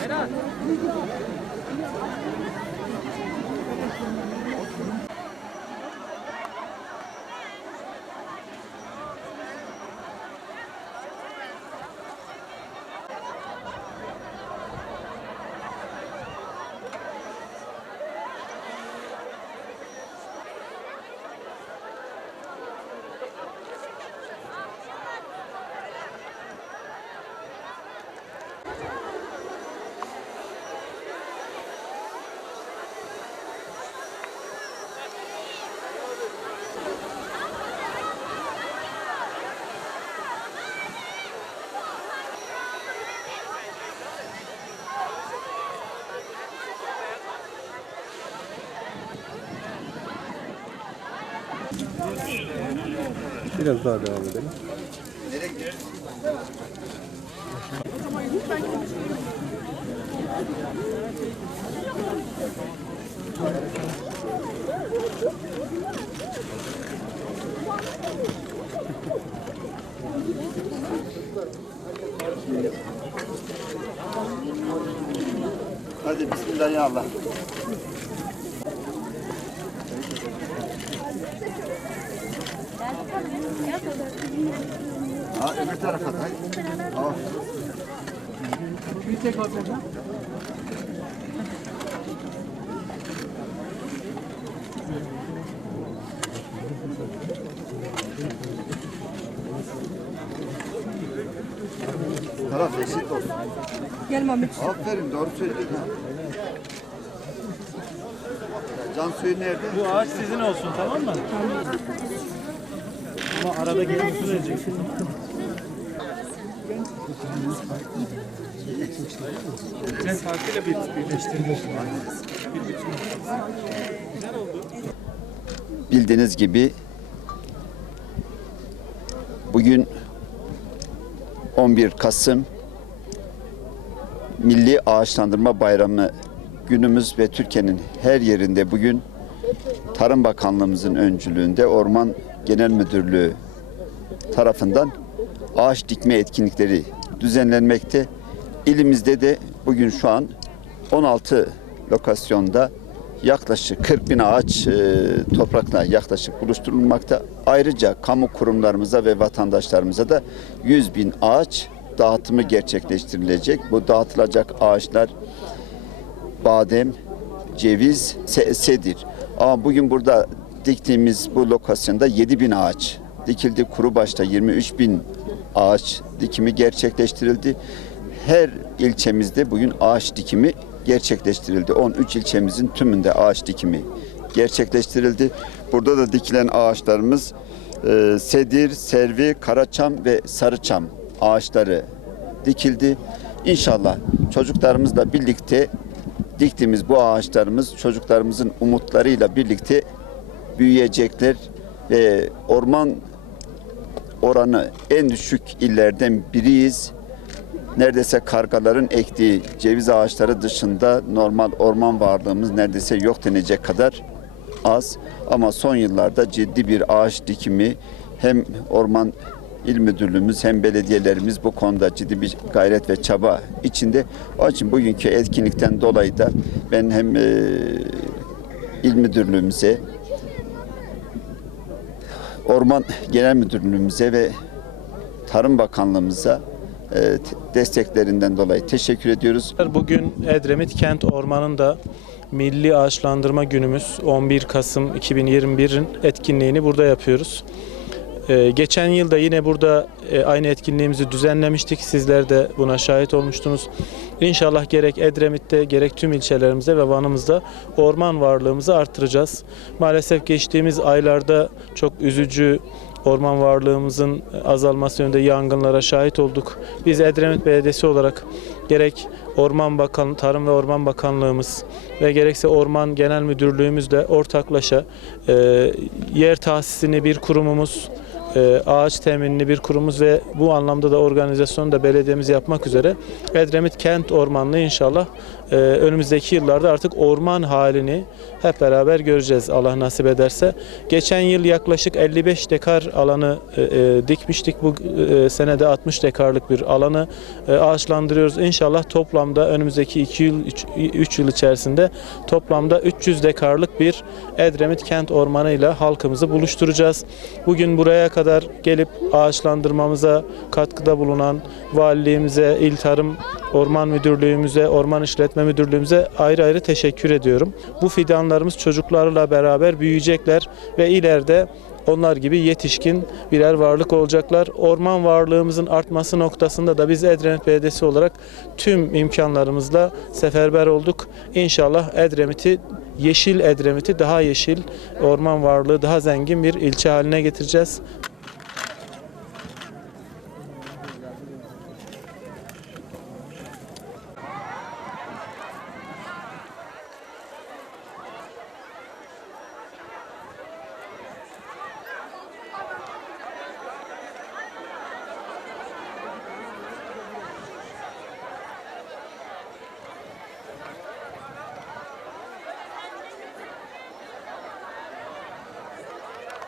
Berat. Biraz daha devam edelim. Hadi bismillahirrahmanirrahim. Ha öbür tarafa kay. Ha. Taraf eşit olsun. Gel Mahmut. Aferin doğru söyledin ha. Can suyu nerede? Bu ağaç sizin olsun tamam mı? Ama arada gelip su vereceksin. Ben farkıyla bir birleştirdim. Bildiğiniz gibi bugün 11 Kasım Milli Ağaçlandırma Bayramı günümüz ve Türkiye'nin her yerinde bugün Tarım Bakanlığımızın öncülüğünde Orman Genel Müdürlüğü tarafından ağaç dikme etkinlikleri düzenlenmekte. İlimizde de bugün şu an 16 lokasyonda yaklaşık 40 bin ağaç e, toprakla yaklaşık buluşturulmakta. Ayrıca kamu kurumlarımıza ve vatandaşlarımıza da 100 bin ağaç dağıtımı gerçekleştirilecek. Bu dağıtılacak ağaçlar badem, ceviz, se- sedir. Ama bugün burada diktiğimiz bu lokasyonda 7 bin ağaç dikildi. Kuru başta 23 bin ağaç dikimi gerçekleştirildi. Her ilçemizde bugün ağaç dikimi gerçekleştirildi. 13 ilçemizin tümünde ağaç dikimi gerçekleştirildi. Burada da dikilen ağaçlarımız e, sedir, servi, karaçam ve sarıçam ağaçları dikildi. İnşallah çocuklarımızla birlikte diktiğimiz bu ağaçlarımız çocuklarımızın umutlarıyla birlikte büyüyecekler ve orman oranı en düşük illerden biriyiz. Neredeyse kargaların ektiği ceviz ağaçları dışında normal orman varlığımız neredeyse yok denecek kadar az. Ama son yıllarda ciddi bir ağaç dikimi hem orman il müdürlüğümüz hem belediyelerimiz bu konuda ciddi bir gayret ve çaba içinde. Onun için bugünkü etkinlikten dolayı da ben hem e, il müdürlüğümüze Orman Genel Müdürlüğümüze ve Tarım Bakanlığımıza e, te- desteklerinden dolayı teşekkür ediyoruz. Bugün Edremit Kent Ormanı'nda Milli Ağaçlandırma Günümüz 11 Kasım 2021'in etkinliğini burada yapıyoruz. Ee, geçen yıl da yine burada e, aynı etkinliğimizi düzenlemiştik. Sizler de buna şahit olmuştunuz. İnşallah gerek Edremit'te gerek tüm ilçelerimizde ve Van'ımızda orman varlığımızı artıracağız. Maalesef geçtiğimiz aylarda çok üzücü orman varlığımızın azalması yönünde yangınlara şahit olduk. Biz Edremit Belediyesi olarak gerek Orman Bakan, Tarım ve Orman Bakanlığımız ve gerekse Orman Genel Müdürlüğümüzle ortaklaşa e, yer tahsisini bir kurumumuz e, ağaç teminli bir kurumuz ve bu anlamda da organizasyonu da belediyemiz yapmak üzere Edremit Kent Ormanlığı inşallah e, önümüzdeki yıllarda artık orman halini hep beraber göreceğiz Allah nasip ederse. Geçen yıl yaklaşık 55 dekar alanı e, dikmiştik. Bu senede 60 dekarlık bir alanı ağaçlandırıyoruz. İnşallah toplamda önümüzdeki 2 yıl 3 yıl içerisinde toplamda 300 dekarlık bir Edremit Kent Ormanı ile halkımızı buluşturacağız. Bugün buraya kadar gelip ağaçlandırmamıza katkıda bulunan valiliğimize, İl Tarım Orman Müdürlüğümüze, Orman İşletme Müdürlüğümüze ayrı ayrı teşekkür ediyorum. Bu fidanlarımız çocuklarla beraber büyüyecekler ve ileride onlar gibi yetişkin birer varlık olacaklar. Orman varlığımızın artması noktasında da biz Edremit Belediyesi olarak tüm imkanlarımızla seferber olduk. İnşallah Edremit'i yeşil Edremit'i daha yeşil, orman varlığı daha zengin bir ilçe haline getireceğiz.